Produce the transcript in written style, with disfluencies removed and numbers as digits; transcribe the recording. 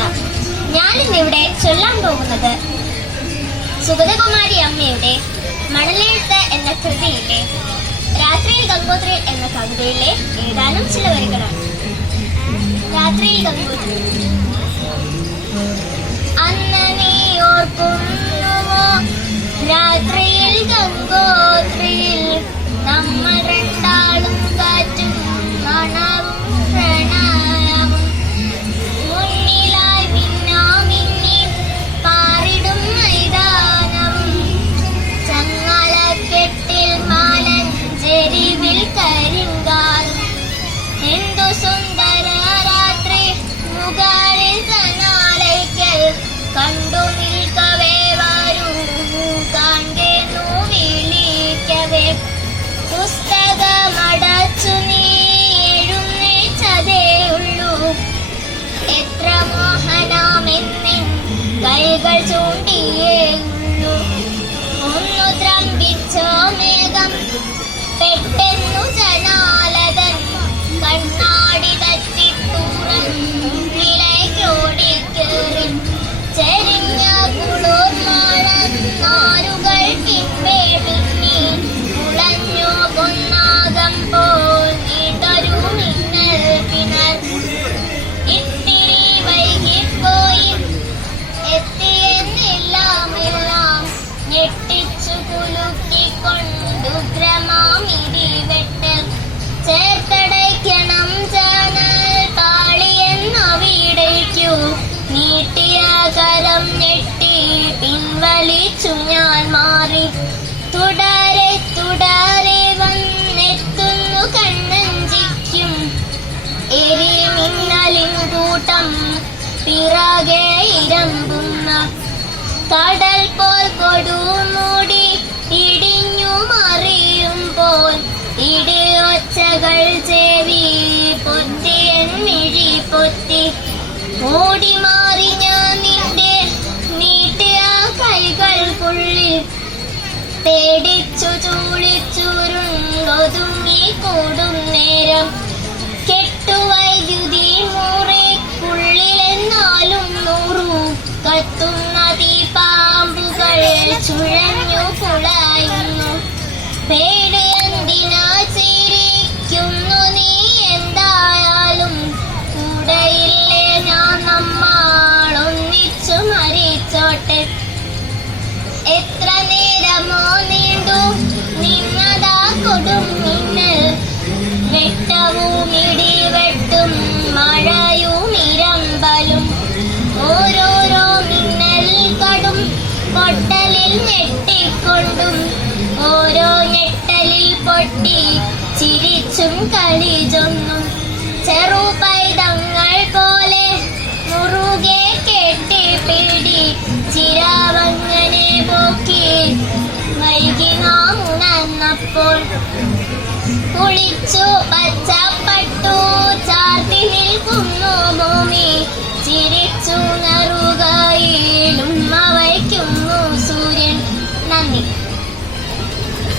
കവിത. ഞാനിന്നിവിടെ ചൊല്ലാൻ പോകുന്നത് സുഗതകുമാരി അമ്മയുടെ മണലെഴുത്ത് എന്ന കൃതിയിലെ രാത്രിയിൽ ഗംഗോത്രി എന്ന കവിതയിലെ ഏതാനും ചില വരികളാണ്. രാത്രിയിൽ ഗംഗോത്രി. അന്ന് നീ ഓർക്കുന്നുവോ രാത്രിയിൽ ഗംഗോത്രിയിൽ നമ്മൾ രണ്ടാളും കാറ്റും മണവും പ്രണയവും മുന്നിലായി മിന്നാമിന്നി പാറിടും മൈതാനവും ചങ്ങലക്കെട്ടിൽ മാലഞ്ചെരിവിൽ കരിങ്കാലും എന്തു സുന്ദര രാത്രി മുകളിൽ ജനാലയ്ക്കൽ കണ്ടു നിൽക്കവേ വരൂ കാൺകേന്നു വിളിക്കവേ പുസ്തകമടച്ചു നീ എഴുന്നേറ്റതേ ഉള്ളൂ എത്ര മോഹനമെന്നിൻ കൈകൾ ചൂണ്ടിയേ ഉള്ളൂ ഒന്നു ത്രംബിച്ചോ മേഘം പെട്ടെന്നു ജനാലതൻ കണ്ണാടി തട്ടിത്തുറന്നിലേക്കോടിക്കേറി ചെരിഞ്ഞ കുളിർമഴ നാരുകൾ പിൻവേടിഞ്ഞി മുളഞ്ഞു പൊന്നാകം പോൽ നീണ്ടൊരു മിന്നൽ പിണർ ഇത്തിരി വൈകിപ്പോയി എത്തിയെന്നെല്ലാം ഞെട്ടിച്ചു കുലുക്കിക്കൊണ്ടു ഗ്രമാമിടിവെട്ടൽ ചേർത്തടയ്ക്കണം ജനൽ പാളിയെന്നവിടേക്കു നീട്ടിയ കരം ഞെട്ടി പിൻവലിച്ചു ഞാൻ മാറി തുടരെ തുടരെ വന്നെത്തുന്നു കണ്ണഞ്ചിക്കും എരിമിന്നലിൻ കൂട്ടം പിറകെ ഇരമ്പുന്ന കടൽ പോൽ കൊടുമൂടി ഇടിഞ്ഞു മറിയുമ്പോൾ ഇടിയൊച്ചകൾ ചെവി പൊത്തി മിഴി പൊത്തി ഓടി മാറി ഞാൻ നിന്റെ നീട്ടിയ കൈകൾക്കുള്ളിൽ തേടിച്ചു ചൂളിച്ചുരുണ്ടൊതുങ്ങി കൂടും നേരം കെട്ടുവൈദ്യുതി മുറിക്കുള്ളിലെന്നാലും നൂറു കത്തുന്ന തീപ്പാമ്പുകൾ ചുഴഞ്ഞു കുളയുന്നു പേടിയെന്തിനാ ചിരിക്കുന്നു നീ എന്തായാലും കൂടെയില്ലേ ഞാൻ നമ്മൾ ഒന്നിച്ചു മരിച്ചോട്ടെ എത്ര നേരമോ നീണ്ടു നിന്നതാ കൊടും മിന്നൽ വെട്ടവും ഇടിവെട്ടും മഴയും ഇരമ്പലും ഓരോരോ മിന്നൽ കടും പൊട്ടലിൽ ഞെട്ടിക്കൊണ്ടും ഓരോ ഞെട്ടലിൽ പൊട്ടി ചിരിച്ചും കളിച്ചൊന്നും ചെറു പൈതങ്ങൾ പോലെ മുറുകെ കെട്ടിപ്പിടി ചിരാവങ്ങനെ പോക്കി വൈകി നാം ഉണർന്നപ്പോൾ കുളിച്ചു പച്ച